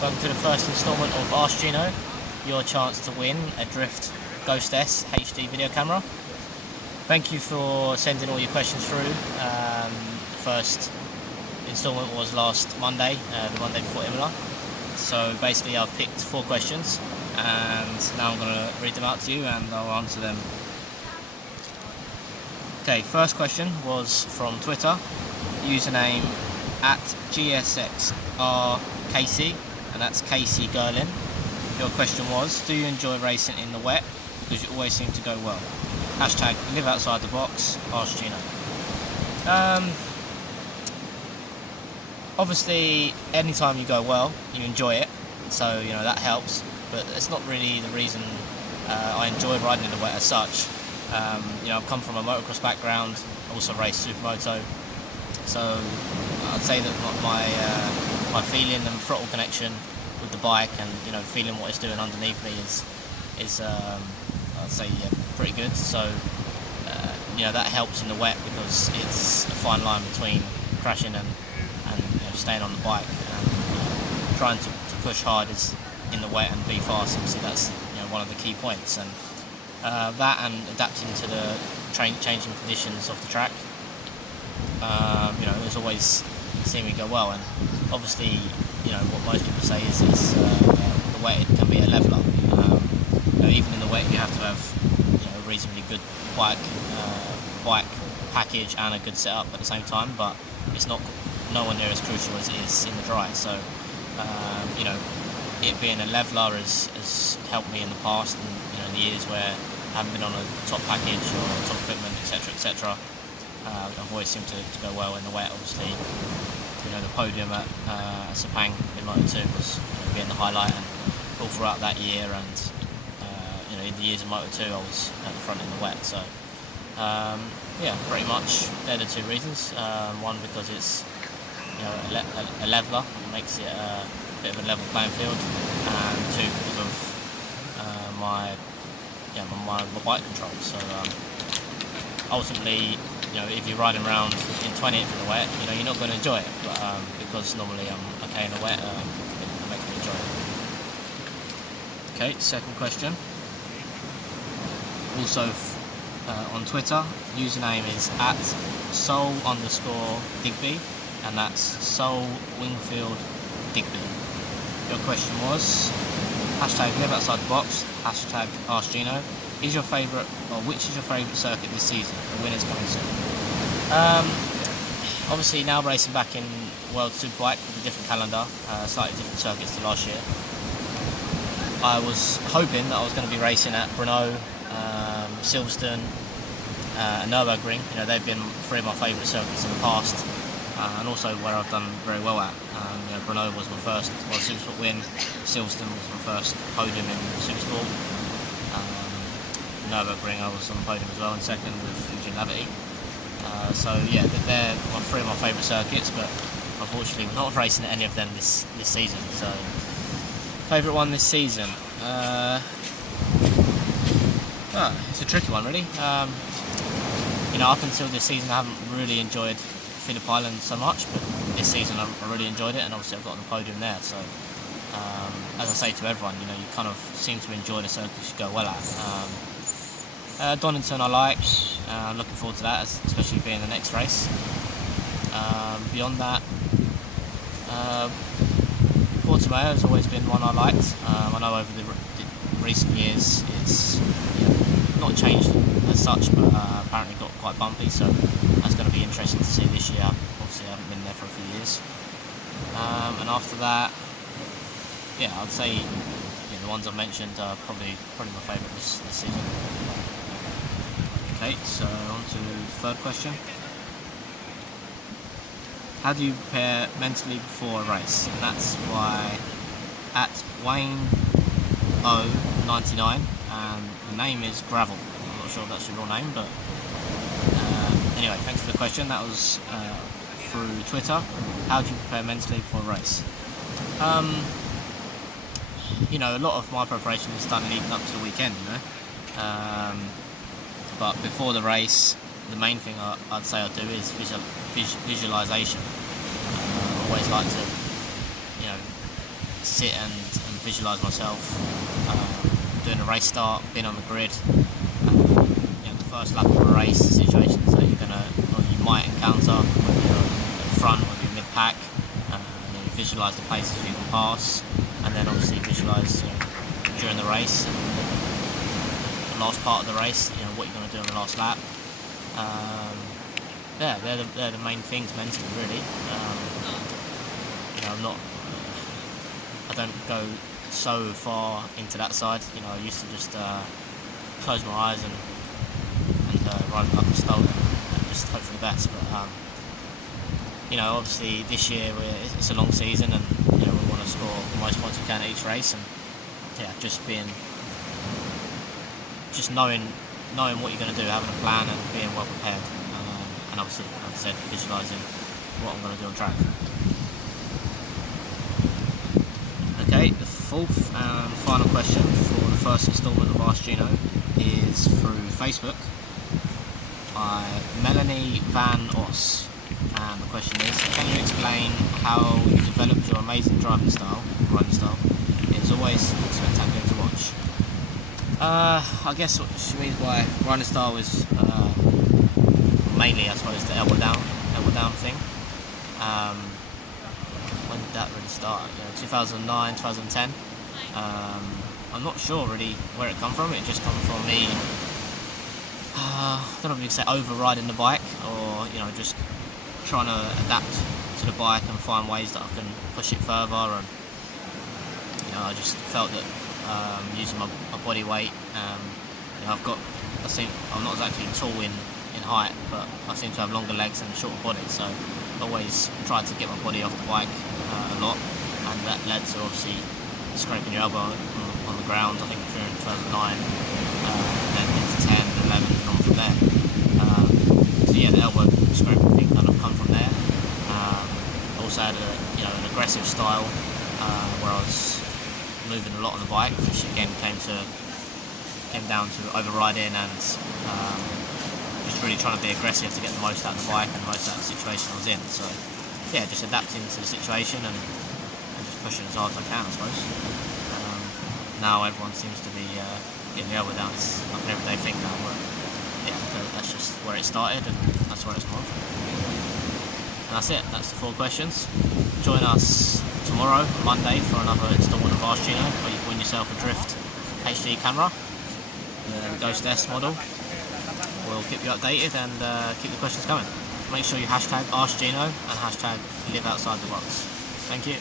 Welcome to the first instalment of Ask Gino, your chance to win a Drift Ghost S HD video camera. Thank you for sending all your questions through. The first instalment was last Monday, the Monday before Imola. So basically I've picked 4 questions and now I'm going to read them out to you and I'll answer them. Okay, first question was from Twitter, username @GSXRKC, and that's Casey Gerlin. Your question was, do you enjoy racing in the wet? Because you always seem to go well. Hashtag live outside the box, Ask Gino. Obviously, anytime you go well, you enjoy it, so you know that helps. But it's not really the reason I enjoy riding in the wet as such. You know, I've come from a motocross background, also raced supermoto, so I'd say that my feeling and throttle connection with the bike, and you know, feeling what it's doing underneath me is I'd say pretty good. So you know, that helps in the wet because it's a fine line between crashing and you know, staying on the bike, and trying to push hard is in the wet and be fast. Obviously, that's you know one of the key points, and that and adapting to the changing conditions of the track. You know, there's always seen me go well, and obviously, you know, what most people say is the wet, it can be a leveller. You know, even in the wet, you have to have you know a reasonably good bike package and a good setup at the same time, but it's nowhere near as crucial as it is in the dry. So you know, it being a leveller has helped me in the past, and you know, in the years where I haven't been on a top package or top equipment, etc., etc. I've always seemed to go well in the wet. Obviously, you know, the podium at Sepang in Moto2 was being the highlight, and all throughout that year, and you know, in the years of Moto2 I was at the front in the wet. So yeah, pretty much they're the 2 reasons. One, because it's you know a leveller, it makes it a bit of a level playing field, and 2, because of my bike control. So ultimately, you know, if you're riding around in 20th in the wet, you know, you're not going to enjoy it. But because normally I'm okay in the wet, it makes me enjoy it. Okay, second question. Also on Twitter, username is @soul_Digby, and that's Soul Wingfield Digby. Your question was, hashtag live outside the box, hashtag Ask Gino. Is your favourite, or which is your favourite circuit this season? The winner's coming soon. Obviously now racing back in World Superbike with a different calendar, slightly different circuits to last year. I was hoping that I was going to be racing at Brno, Silverstone, and Nürburgring. You know, they've been 3 of my favourite circuits in the past, and also where I've done very well at. You know, Brno was my first World Supersport win. Silverstone was my first podium in Supersport. Nürburgring I was on the podium as well in second with Eugene Lavity. So yeah, they're 3 of my favourite circuits, but unfortunately we're not racing at any of them this season. So favourite one this season, it's a tricky one really. You know, up until this season I haven't really enjoyed Phillip Island so much, but this season I really enjoyed it, and obviously I've got on the podium there. So as I say to everyone, you know, you kind of seem to enjoy the circuits you go well at. Donington I like, I'm looking forward to that, especially being the next race. Beyond that, Portimao has always been one I liked. I know over the recent years it's not changed as such, but apparently got quite bumpy, so that's going to be interesting to see this year. Obviously I haven't been there for a few years. And after that, yeah, I'd say the ones I've mentioned are probably my favourite this season. Okay, so on to the third question. How do you prepare mentally before a race? And that's by @WayneO99, and the name is Gravel. I'm not sure if that's your real name, but anyway, thanks for the question. That was through Twitter. How do you prepare mentally before a race? You know, a lot of my preparation is done leading up to the weekend, you know. But before the race, the main thing I'd say I do is visualisation. I always like to, you know, sit and visualise myself doing a race start, being on the grid. The first lap of a race, situations that you might encounter, whether you're at the front, whether you're mid-pack. You visualise the places you can pass, and then obviously visualise during the race, the last part of the race, what you're going to do on the last lap. They're the main things mentally, really. I don't go so far into that side. I used to just close my eyes and ride like a stone and just hope for the best. But obviously this year it's a long season, and we want to score the most points we can at each race, and just knowing what you're going to do, having a plan, and being well prepared, and obviously, like I said, visualising what I'm going to do on track. Okay, the fourth and final question for the first instalment of Ask Gino is through Facebook by Melanie Van Os, and the question is: can you explain how you developed your amazing riding style? It's always spectacular to watch. I guess what she means by riding style is mainly, I suppose, the elbow down thing. When did that really start? 2009, 2010. I'm not sure really where it come from. It just come from me. I don't know if you could say overriding the bike, or just trying to adapt to the bike and find ways that I can push it further. And I just felt that using my body weight, I'm not exactly tall in height, but I seem to have longer legs and a shorter body, so I always tried to get my body off the bike a lot, and that led to obviously scraping your elbow on the ground, I think during 2009, and then into 10, 11 and on from there. The elbow scraping thing kind of come from there. I also had an aggressive style where I was moving a lot on the bike, which again came down to overriding and just really trying to be aggressive to get the most out of the bike and the most out of the situation I was in. So just adapting to the situation and just pushing as hard as I can, I suppose. Now everyone seems to be getting the elbow down. It's like an everyday thing now, but that's just where it started, and that's where it's gone. And that's it. That's the 4 questions. Join us tomorrow, Monday, for another instalment of Ask Gino, where you can win yourself a Drift HD camera, the Ghost S model. We'll keep you updated and keep the questions coming. Make sure you hashtag Ask Gino and hashtag live outside the box. Thank you.